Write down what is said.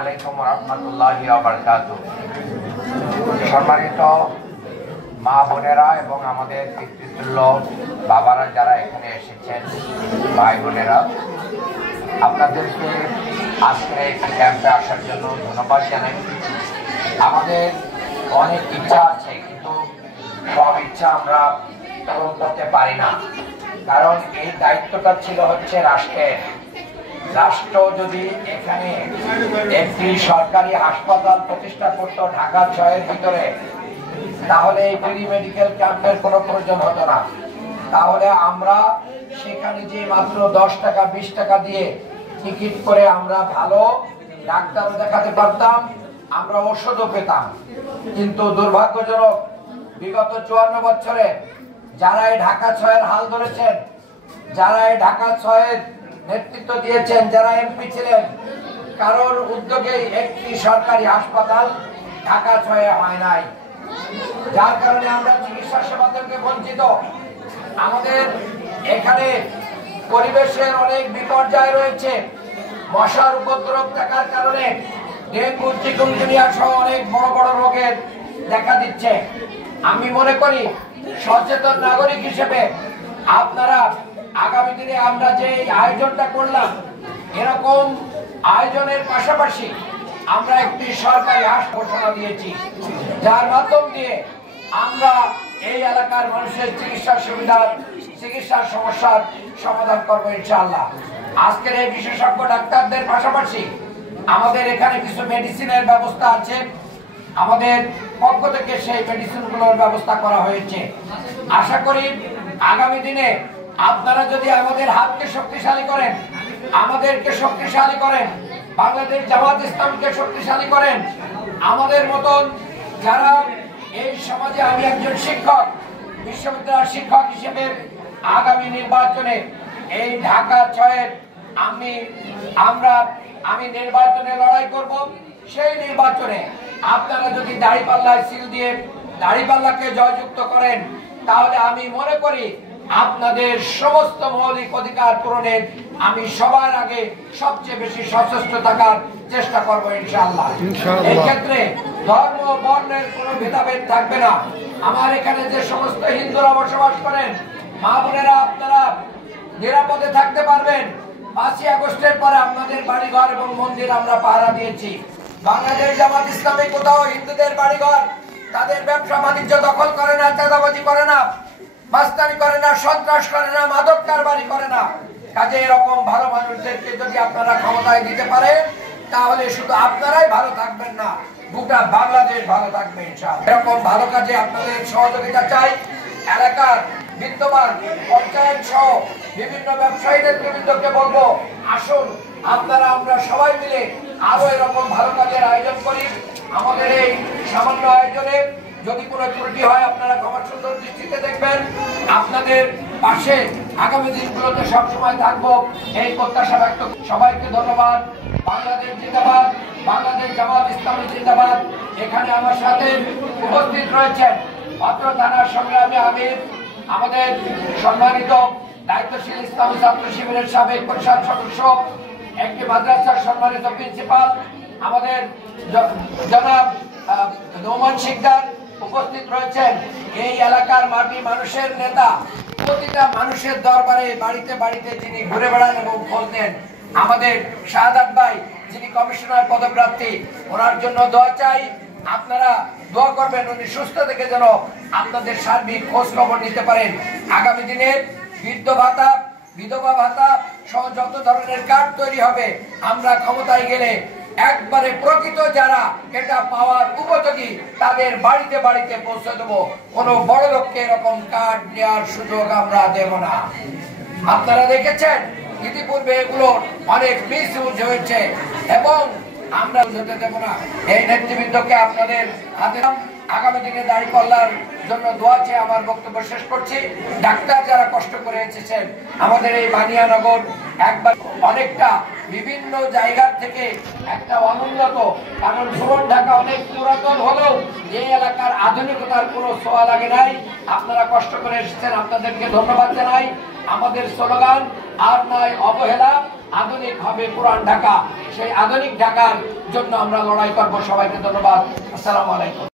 আলাইকুম ওয়া রাহমাতুল্লাহি ওয়া বারাকাতুহু। সম্মানিত মা বোনেরা এবং আমাদের পিতৃতুল্য বাবারা যারা এখানে এসেছেন, ভাই বোনেরা, আপনাদেরকে আজকে এই ক্যাম্পে আসার জন্য ধন্যবাদ জানাই। আমাদের অনেক ইচ্ছা আছে, কিন্তু সব ইচ্ছা আমরা পূরণ করতে পারি না, কারণ এই দায়িত্বটা ছিল হচ্ছে রাষ্ট্রের। রাষ্ট্র যদি এখানে একটি সরকারি হাসপাতাল প্রতিষ্ঠা করতো ঢাকা 6-এর ভিতরে, তাহলে এই ফ্রি মেডিকেল ক্যাম্পের কোনো প্রয়োজন হতো না। তাহলে আমরা সেখানে যে মাত্র 10 টাকা 20 টাকা দিয়ে টিকিট করে আমরা ভালো ডাক্তারও দেখাতে পারতাম, আমরা ওষুধও পেতাম। কিন্তু দুর্ভাগ্যজনক বিগত 54 বছরে যারা এই ঢাকা 6-এর হাল ধরেছেন, যারা এই ঢাকা 6-এর নেতৃত্ব দিয়েছেন, যারা এমপি ছিলেন, কারোর উদ্যোগে একটি সরকারি হাসপাতাল ঢাকা 6-এ হয় নাই, যার কারণে আমরা চিকিৎসা সেবা থেকে বঞ্চিত। আমাদের এখানে পরিবেশের অনেক বিপর্যয় রয়েছে। মশার উপদ্রব থাকার কারণে ডেঙ্গু, চিকুনগুনিয়া সহ অনেক বড় বড় রোগের দেখা দিচ্ছে। আমি মনে করি সচেতন নাগরিক হিসেবে আপনারা আগামী দিনে আমরা যে আয়োজনটা করলাম, এরকম আয়োজনের পাশাপাশি আমরা একটি সরকারি হাসপাতাল ঘোষণা দিয়েছি, যার মাধ্যম দিয়ে আমরা এই এলাকার মানুষের চিকিৎসার সমস্যার সমাধান করবো ইনশাআল্লাহ। আজকের এই বিশেষজ্ঞ ডাক্তারদের পাশাপাশি আমাদের এখানে কিছু মেডিসিনের ব্যবস্থা আছে। আমাদের পক্ষ থেকে সেই মেডিসিনগুলোর ব্যবস্থা করা হয়েছে। আশা করি আগামী দিনে আপনারা যদি আমাদের হাতকে শক্তিশালী করেন, আমাদেরকে শক্তিশালী করেন, বাংলাদেশ জামাত ইসলামকে শক্তিশালী করেন, আমাদের মতন যারা এই সমাজে, আমি একজন শিক্ষক, বিশ্ববিদ্যালয়ের শিক্ষক হিসেবে আগামী নির্বাচনে এই ঢাকা 6-এর আমি নির্বাচনে লড়াই করব। সেই নির্বাচনে আপনারা যদি দাঁড়িপাল্লায় সিল দিয়ে দাঁড়িপাল্লাকে জয়যুক্ত করেন, তাহলে আমি মনে করি আপনাদের সমস্ত মৌলিক অধিকার পূরণের আমি সবার আগে সবচেয়ে বেশি সচেষ্ট থাকার চেষ্টা করব ইনশাআল্লাহ। এই ক্ষেত্রে ধর্ম বর্ণের কোনো ভেদাভেদ থাকবে না। আমার এখানে যে সমস্ত হিন্দুরা বসবাস করেন, মা বোনেরা, আপনারা নিরাপদে থাকতে পারবেন। 5ই আগস্টের পরে আপনাদের বাড়িঘর এবং মন্দির আমরা পাহারা দিয়েছি। বাংলাদেশ জামাত ইসলামী কোথাও হিন্দুদের বাড়িঘর, তাদের ব্যবসা বাণিজ্য দখল করে না, চাঁদাবাজি করে না, মাস্তানি করে না, সন্ত্রাস করে না, মাদক কারবারি করে না। কাজে এরকম ভালো মানুষদেরকে যদি আপনারা ক্ষমতায় দিতে পারেন, তাহলে শুধু আপনারাই ভালো থাকবেন না, গোটা বাংলাদেশ ভালো থাকবে ইনশাআল্লাহ। এরকম ভালো কাজে আপনাদের সহযোগিতা চাই। এলাকার বিদ্যমান পঞ্চায়েত সহ বিভিন্ন ব্যবসায়ী নেতৃবৃন্দকে বলবো, আসুন আপনারা আমরা সবাই মিলে আরো এরকম ভালো কাজের আয়োজন করি। আমাদের এই সামান্য আয়োজনে যদি কোনো ত্রুটি হয়, আপনারা ক্ষমা সুন্দর দৃষ্টিতে দেখবেন। আপনাদের পাশে আগামী দিনগুলোতে সবসময় থাকবো, এই প্রত্যাশা ব্যক্ত। সবাইকে ধন্যবাদ। বাংলাদেশ জিন্দাবাদ, বাংলাদেশ জামাত ইসলামী জিন্দাবাদ। এখানে আমার সাথে উপস্থিত রয়েছেন অত্র থানার সংগ্রামী আমির, আমাদের সম্মানিত দায়িত্বশীল ইসলামী ছাত্র শিবিরের সাবেক পরিষদ সদস্য, একটি মাদ্রাসার সম্মানিত প্রিন্সিপাল, আমাদের জনাব নোমান শিকদার উপস্থিত রয়েছেন। এই এলাকার মাটি মানুষের নেতা, প্রতিটা মানুষের দরবারে বাড়িতে বাড়িতে যিনি ঘুরে বেড়ান এবং খোঁজ নেন, আমাদের শাহাদাত ভাই, যিনি কমিশনার পদপ্রার্থী, ওনার জন্য দোয়া চাই। আপনারা দোয়া করবেন উনি সুস্থ থেকে যেন আপনাদের সার্বিক খোঁজ খবর নিতে পারেন। আগামী দিনে বৃদ্ধ ভাতা, বিধবা ভাতা সহ যত ধরনের কার্ড তৈরি হবে, আমরা ক্ষমতায় গেলে একবারে প্রকৃত যারা এটা পাওয়ার উপযোগী তাদের বাড়িতে বাড়িতে পৌঁছে দেবো। কোনো বড় লোককে এরকম কার্ড নেওয়ার সুযোগ আমরা দেব না। আপনারা দেখেছেন ইতিপূর্বে এগুলো অনেক মিস ইউজ হয়েছে এবং আমরা হতে দেব না। এই নেতৃবৃন্দকে আপনাদের হাতে আগামী দিনে দাঁড়িপাল্লার জন্য দোয়া চেয়ে আমার বক্তব্য শেষ করছি। ডাক্তার যারা কষ্ট করে এসেছেন আমাদের এই বানিয়ানগর, একবার অনেকটা বিভিন্ন জায়গার থেকে একটা অনুন্নত, কারণ পুরান ঢাকা অনেক পুরাতন হলেও এই এলাকার আধুনিকতার কোনো ছোঁয়া লাগে নাই। আপনারা কষ্ট করে এসেছেন, আপনাদেরকে ধন্যবাদ জানাই। আমাদের স্লোগান আর নয় অবহেলা, আধুনিক হবে পুরান ঢাকা, সেই আধুনিক ঢাকার জন্য আমরা লড়াই করব। সবাইকে ধন্যবাদ। আসসালামু আলাইকুম।